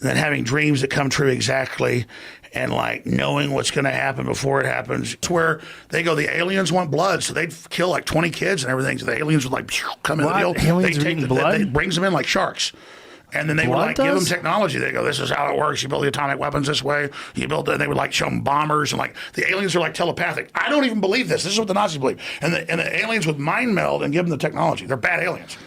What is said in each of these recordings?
and then having dreams that come true exactly, and like knowing what's going to happen before it happens. It's where they go, the aliens want blood, so they'd kill like 20 kids and everything. So the aliens would like come in the deal. Aliens they are eating blood? They brings them in like sharks. And then they would like give them technology. They go, this is how it works. You build the atomic weapons this way. You build it. And they would like show them bombers, and like the aliens are like telepathic. I don't even believe this. This is what the Nazis believe. And the aliens would mind meld and give them the technology. They're bad aliens.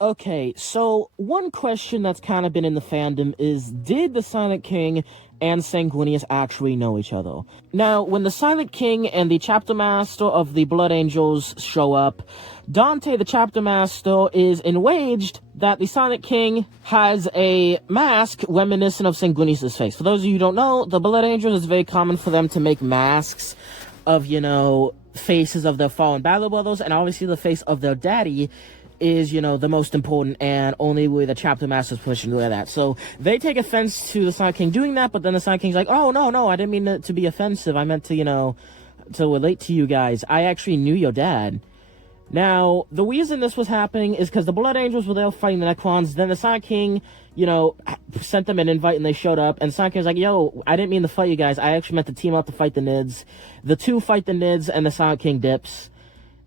Okay, so one question that's kind of been in the fandom is, did the Silent King and Sanguinius actually know each other? Now, when the Silent King and the Chapter Master of the Blood Angels show up, Dante, the Chapter Master, is enraged that the Silent King has a mask reminiscent of Sanguinius' face. For those of you who don't know, the Blood Angels, it's very common for them to make masks of, faces of their fallen battle brothers, and obviously the face of their daddy is, the most important, and only way the Chapter Master's pushing to wear that. So they take offense to the Silent King doing that, but then the Silent King's like, oh, no, I didn't mean it to be offensive. I meant to, to relate to you guys. I actually knew your dad. Now, the reason this was happening is because the Blood Angels were there fighting the Necrons. Then the Silent King, sent them an invite and they showed up. And Silent King was like, yo, I didn't mean to fight you guys. I actually meant to team up to fight the Nids. The two fight the Nids and the Silent King dips.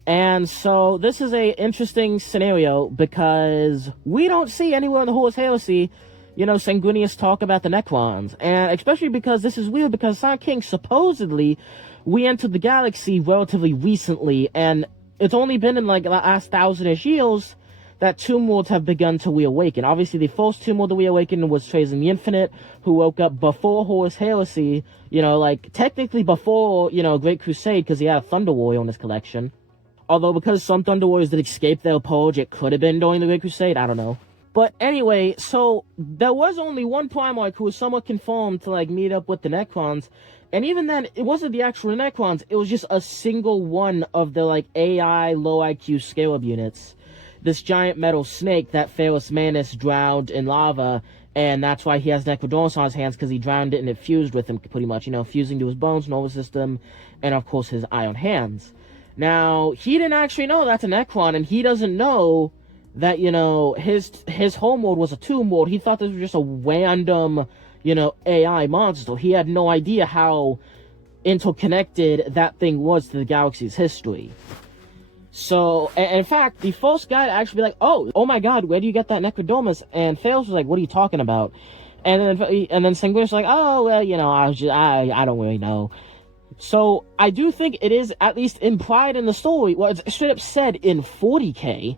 And so this is a interesting scenario because we don't see anywhere in the Horus Heresy, Sanguinius talk about the Necrons. And especially because this is weird because Silent King supposedly re-entered the galaxy relatively recently, and it's only been in like the last 1,000-ish years that Tomb Lords have begun to reawaken. Obviously, the first Tomb Lord to reawaken was Trajan the Infinite, who woke up before Horus Heresy, technically before, Great Crusade, because he had a Thunder Warrior in his collection. Although, because some Thunder Warriors did escape their purge, it could have been during the Great Crusade, I don't know. But anyway, so there was only one Primarch who was somewhat confirmed to, meet up with the Necrons. And even then, it wasn't the actual Necrons, it was just a single one of the, AI low IQ Scarab units. This giant metal snake that Pharos Manus drowned in lava, and that's why he has Necrodomus on his hands, because he drowned it and it fused with him, pretty much, fusing to his bones, nervous system, and of course his iron hands. Now, he didn't actually know that's a Necron, and he doesn't know that, his homeworld was a Tomb Lord. He thought this was just a random, AI monster. He had no idea how interconnected that thing was to the galaxy's history. So, and in fact, the first guy to actually be like, oh my god, where do you get that Necrodomus? And Pharos was like, what are you talking about? And then Sanguinius was like, oh, well, I don't really know. So, I do think it is at least implied in the story, well, it's straight up said in 40K,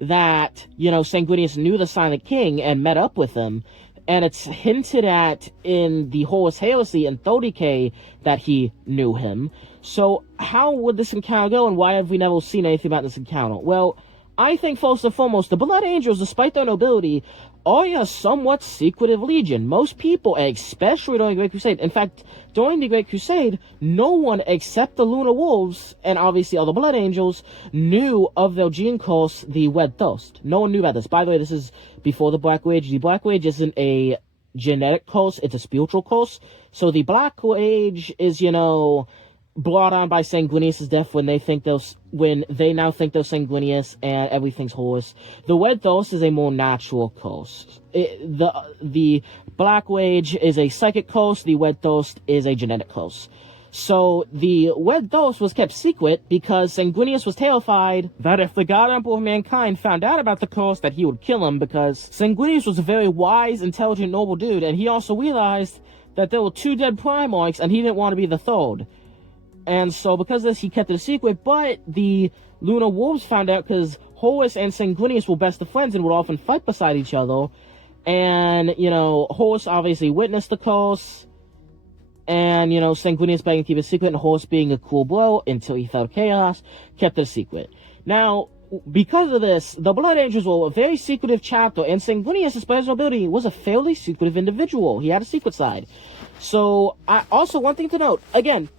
that, Sanguinius knew the Silent King and met up with him, and it's hinted at in the Horus Heresy in 30K that he knew him. So, how would this encounter go, and why have we never seen anything about this encounter? Well, I think first and foremost, the Blood Angels, despite their nobility, are a somewhat secretive legion. Most people, especially during the Great Crusade, in fact, during the Great Crusade, no one except the Lunar Wolves, and obviously all the Blood Angels, knew of their gene curse, the Red Thirst. No one knew about this. By the way, this is before the Black Age. The Black Age isn't a genetic curse, it's a spiritual curse. So the Black Age is, brought on by Sanguinius' death when they now think they're Sanguinius and everything's Horus. The Red Thirst is a more natural curse. The Black Rage is a psychic curse, the Red Thirst is a genetic curse. So the Red Thirst was kept secret because Sanguinius was terrified that if the God Emperor of Mankind found out about the curse, that he would kill him, because Sanguinius was a very wise, intelligent, noble dude, and he also realized that there were two dead Primarchs and he didn't want to be the third. And so, because of this, he kept it a secret, but the Lunar Wolves found out because Horus and Sanguinius were best of friends and would often fight beside each other. And, Horus obviously witnessed the curse, and, Sanguinius begging to keep it secret, and Horus, being a cool bro until he felt chaos, kept it a secret. Now, because of this, the Blood Angels were a very secretive chapter, and Sanguinius, despite his nobility, was a fairly secretive individual. He had a secret side. So, also, one thing to note, again,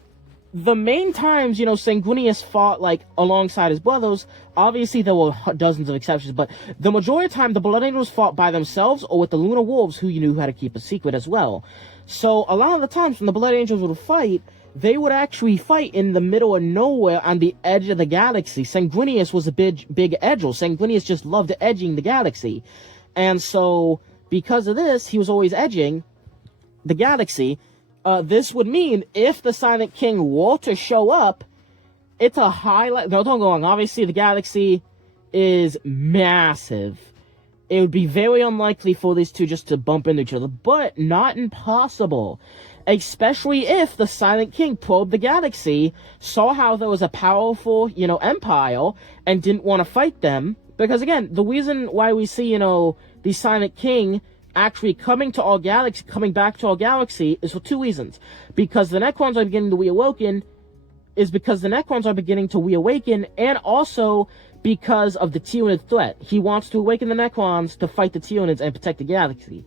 the main times, Sanguinius fought, alongside his brothers, obviously there were dozens of exceptions, but the majority of the time, the Blood Angels fought by themselves or with the Lunar Wolves, who knew how to keep a secret as well. So, a lot of the times when the Blood Angels would fight, they would actually fight in the middle of nowhere on the edge of the galaxy. Sanguinius was a big edger. Sanguinius just loved edging the galaxy. And so, because of this, he was always edging the galaxy. This would mean if the Silent King were to show up, it's a highlight. No, don't go wrong. Obviously, the galaxy is massive. It would be very unlikely for these two just to bump into each other, but not impossible. Especially if the Silent King probed the galaxy, saw how there was a powerful, empire, and didn't want to fight them. Because again, the reason why we see, the Silent King actually coming to our galaxy, coming back to our galaxy, is for two reasons. Because the Necrons are beginning to reawaken, and also because of the Tyranid threat. He wants to awaken the Necrons to fight the Tyranids and protect the galaxy.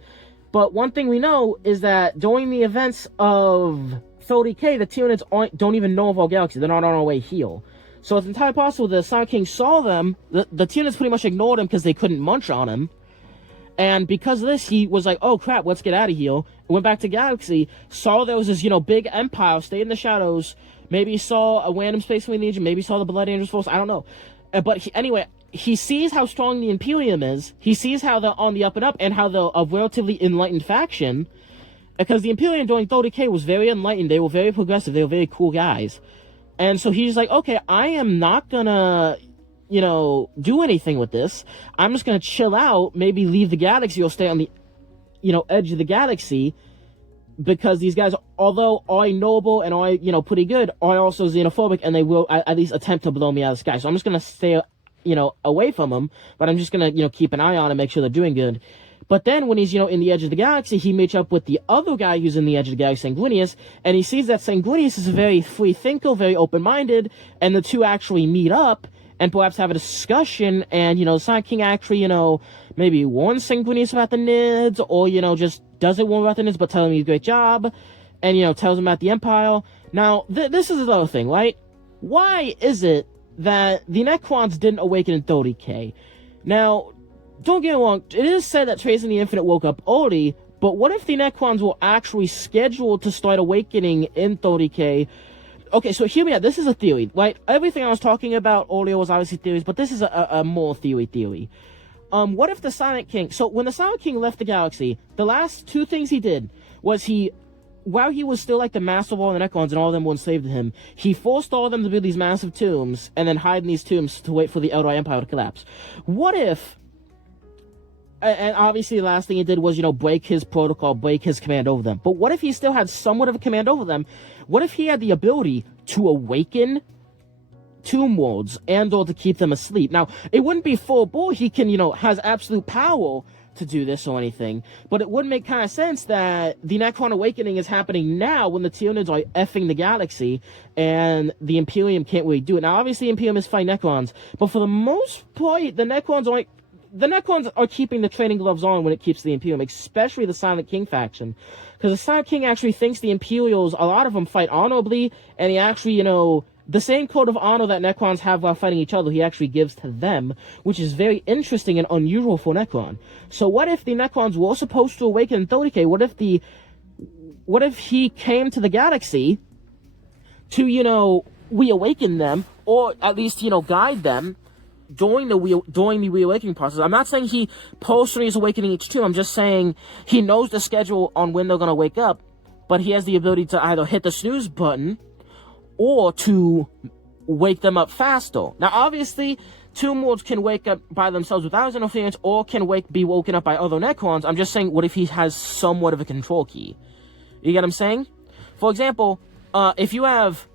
But one thing we know is that during the events of 30K, the Tyranids don't even know of our galaxy. They're not on our way here. So it's entirely possible the Silent King saw them. The Tyranids pretty much ignored him because they couldn't munch on him. And because of this, he was like, oh crap, let's get out of here. Went back to Galaxy, saw there was this, big empire, stayed in the shadows. Maybe he saw a random Space Marine Legion, maybe he saw the Blood Angels Force, I don't know. But anyway, he sees how strong the Imperium is. He sees how they're on the up and up, and how they're a relatively enlightened faction. Because the Imperium during 30K was very enlightened. They were very progressive. They were very cool guys. And so he's like, okay, I am not gonna, do anything with this. I'm just gonna chill out, maybe leave the galaxy or stay on the, edge of the galaxy. Because these guys, although are noble and are, pretty good, are also xenophobic, and they will at least attempt to blow me out of the sky. So I'm just gonna stay, away from them, but I'm just gonna, keep an eye on and make sure they're doing good. But then when he's, in the edge of the galaxy, he meets up with the other guy who's in the edge of the galaxy, Sanguinius, and he sees that Sanguinius is a very free thinker, very open-minded, and the two actually meet up and perhaps have a discussion, and, Silent King actually, maybe warns Sanguinius about the Nids, or, just doesn't warn about the Nids, but tells him he's a great job, and, tells him about the Empire. Now, this is another thing, right? Why is it that the Necrons didn't awaken in 30K? Now, don't get me wrong, it is said that Tracing the Infinite woke up early, but what if the Necrons were actually scheduled to start awakening in 30K? Okay, so hear me out. This is a theory, right? Everything I was talking about earlier was obviously theories, but this is a more theory. What if the Silent King... So, when the Silent King left the galaxy, the last two things he did was while he was still like the master of all the Necrons and all of them were enslaved to him, he forced all of them to build these massive tombs and then hide in these tombs to wait for the Eldar Empire to collapse. What if... And obviously the last thing he did was, break his protocol, break his command over them. But what if he still had somewhat of a command over them? What if he had the ability to awaken tomb worlds and or to keep them asleep? Now, it wouldn't be full bore. He can, has absolute power to do this or anything. But it would make kind of sense that the Necron awakening is happening now when the Tyranids are effing the galaxy and the Imperium can't really do it. Now, obviously, Imperium is fighting Necrons. But for the most part, the Necrons are keeping the training gloves on when it keeps the Imperium, especially the Silent King faction. Because the Silent King actually thinks the Imperials, a lot of them fight honorably, and he actually, the same code of honor that Necrons have while fighting each other, he actually gives to them, which is very interesting and unusual for Necron. So what if the Necrons were supposed to awaken in 30K? What if he came to the galaxy to, reawaken them, or at least, guide them during the reawakening process? I'm not saying he personally is awakening each tomb. I'm just saying he knows the schedule on when they're going to wake up, but he has the ability to either hit the snooze button or to wake them up faster. Now, obviously, tomb worlds can wake up by themselves without his interference, or can be woken up by other Necrons. I'm just saying, what if he has somewhat of a control key? You get what I'm saying? For example, if you have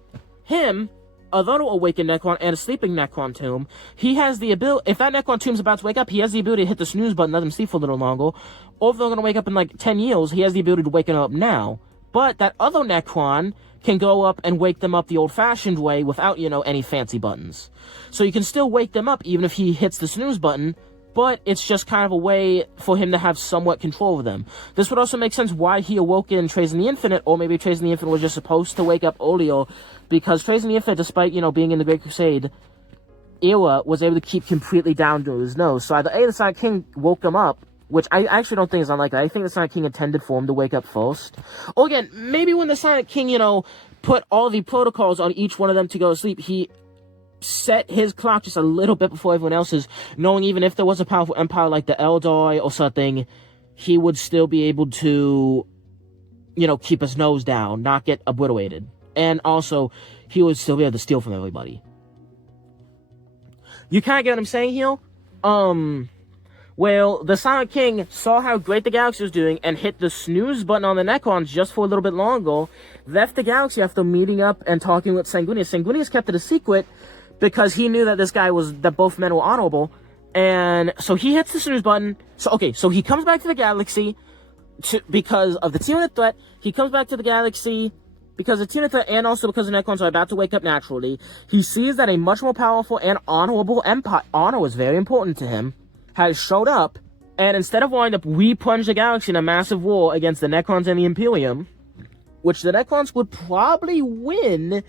him, a little awakened Necron and a sleeping Necron tomb, he has the ability, if that Necron tomb's about to wake up, he has the ability to hit the snooze button, let them sleep for a little longer. Or if they're going to wake up in like 10 years, he has the ability to wake them up now. But that other Necron can go up and wake them up the old-fashioned way without, any fancy buttons. So you can still wake them up even if he hits the snooze button, but it's just kind of a way for him to have somewhat control over them. This would also make sense why he awoke in Tracing the Infinite, or maybe Tracing the Infinite was just supposed to wake up earlier, because Tracing the Infinite, despite, being in the Great Crusade era, was able to keep completely down to his nose. So either A, the Silent King woke him up, which I actually don't think is unlikely. I think the Silent King intended for him to wake up first. Or again, maybe when the Silent King, put all the protocols on each one of them to go to sleep, he set his clock just a little bit before everyone else's, knowing even if there was a powerful empire like the Eldar or something, he would still be able to, keep his nose down, not get obliterated. And also, he would still be able to steal from everybody. You kind of get what I'm saying here? Well, the Silent King saw how great the galaxy was doing and hit the snooze button on the Necrons just for a little bit longer, left the galaxy after meeting up and talking with Sanguinius. Sanguinius kept it a secret because he knew that that both men were honorable. And so he hits the snooze button. So he comes back to the galaxy because of the Tyranid threat. He comes back to the galaxy because of the Tyranid threat and also because the Necrons are about to wake up naturally. He sees that a much more powerful and honorable empire, honor was very important to him, has showed up, and instead of wanting to replunge the galaxy in a massive war against the Necrons and the Imperium, which the Necrons would probably win,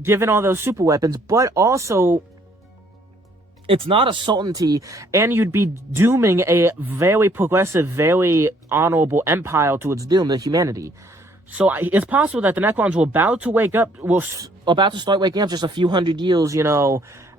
given all those super weapons, but also, it's not a certainty, and you'd be dooming a very progressive, very honorable empire to its doom, the humanity. So it's possible that the Necrons were about to start waking up just a few hundred years,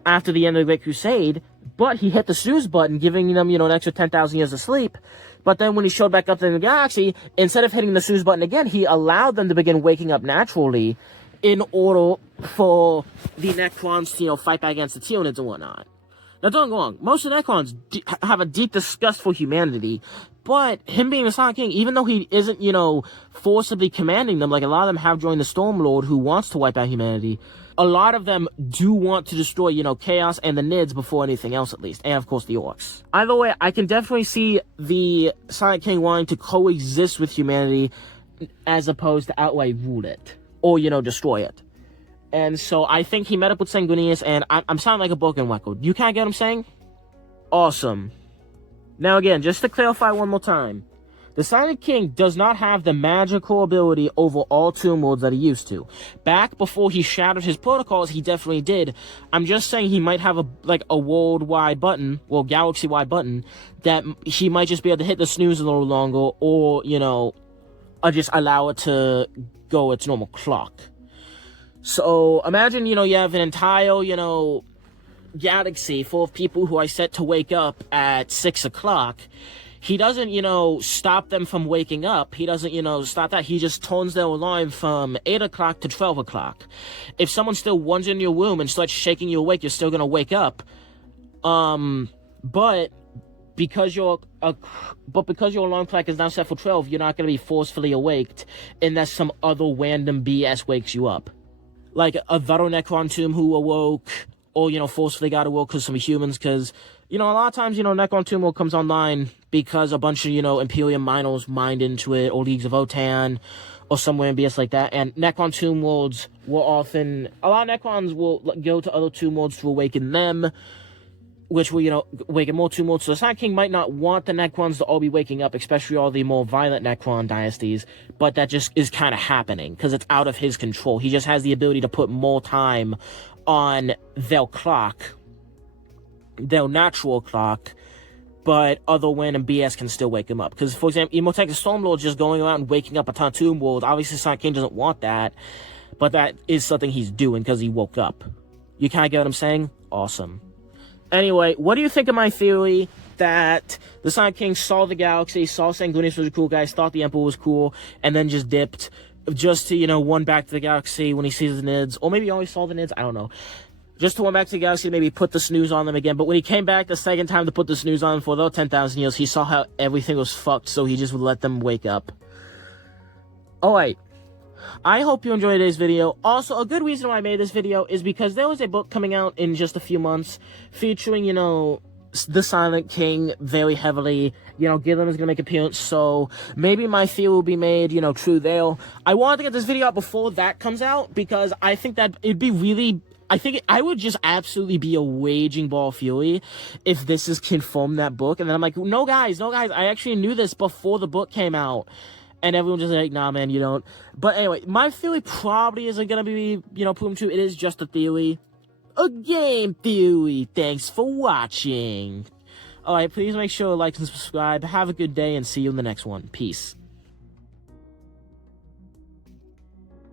after the end of the Great Crusade, but he hit the snooze button, giving them, an extra 10,000 years of sleep. But then when he showed back up in the galaxy, instead of hitting the snooze button again, he allowed them to begin waking up naturally in order for the Necrons to, fight back against the Tyranids and whatnot. Now, don't get me wrong, most of the Necrons have a deep disgust for humanity, but him being the Silent King, even though he isn't, forcibly commanding them, like a lot of them have joined the Stormlord who wants to wipe out humanity, a lot of them do want to destroy, Chaos and the Nids before anything else, at least. And, of course, the Orcs. Either way, I can definitely see the Silent King wanting to coexist with humanity as opposed to outright rule it. Or, destroy it. And so I think he met up with Sanguinius, and I'm sounding like a broken record. You kind of get what I'm saying? Awesome. Now, again, just to clarify one more time. The Silent King does not have the magical ability over all Tomb Lords that he used to. Back before he shattered his protocols, he definitely did. I'm just saying he might have a worldwide button, well, galaxy-wide button, that he might just be able to hit the snooze a little longer, or, or just allow it to go its normal clock. So, imagine, you have an entire, galaxy full of people who are set to wake up at 6 o'clock. He doesn't, stop them from waking up. He doesn't, stop that. He just turns their alarm from 8 o'clock to 12 o'clock. If someone still wanders in your room and starts shaking you awake, you're still going to wake up. But because your alarm clock is now set for 12, you're not going to be forcefully awaked unless some other random BS wakes you up. Like a Vero Necron tomb who awoke, or, forcefully got awoke because some humans, because, a lot of times, Necron Tomb comes online because a bunch of, Imperium miners mined into it, or Leagues of Otan, or somewhere in BS like that, and Necron Tomb Lords will often, a lot of Necrons will go to other Tomb Lords to awaken them, which will, awaken more Tomb Lords. So the Silent King might not want the Necrons to all be waking up, especially all the more violent Necron dynasties, but that just is kind of happening, because it's out of his control. He just has the ability to put more time on their clock, their natural clock, but other random BS can still wake him up. Because, for example, Imhotep the Stormlord just going around and waking up a ton of Tomb Lords. Obviously, Silent King doesn't want that, but that is something he's doing because he woke up. You kind of get what I'm saying? Awesome. Anyway, what do you think of my theory that the Silent King saw the galaxy, saw Sanguinius was a cool guy, thought the Emperor was cool, and then just dipped just to, one back to the galaxy when he sees the Nids, or maybe he always saw the Nids, I don't know. Just to one back to the galaxy, maybe put the snooze on them again. But when he came back the second time to put the snooze on them for those 10,000 years, he saw how everything was fucked, so he just would let them wake up. Alright. I hope you enjoyed today's video. Also, a good reason why I made this video is because there was a book coming out in just a few months featuring, the Silent King very heavily. Gilliam is going to make an appearance, so maybe my theory will be made, true there. I wanted to get this video out before that comes out because I think that it'd be really... I think I would just absolutely be a raging ball of fury if this is confirmed, that book. And then I'm like, no guys, I actually knew this before the book came out. And everyone's just like, nah, man, you don't. But anyway, my theory probably isn't going to be, proven true. It is just a theory. A game theory. Thanks for watching. Alright, please make sure to like and subscribe. Have a good day and see you in the next one. Peace.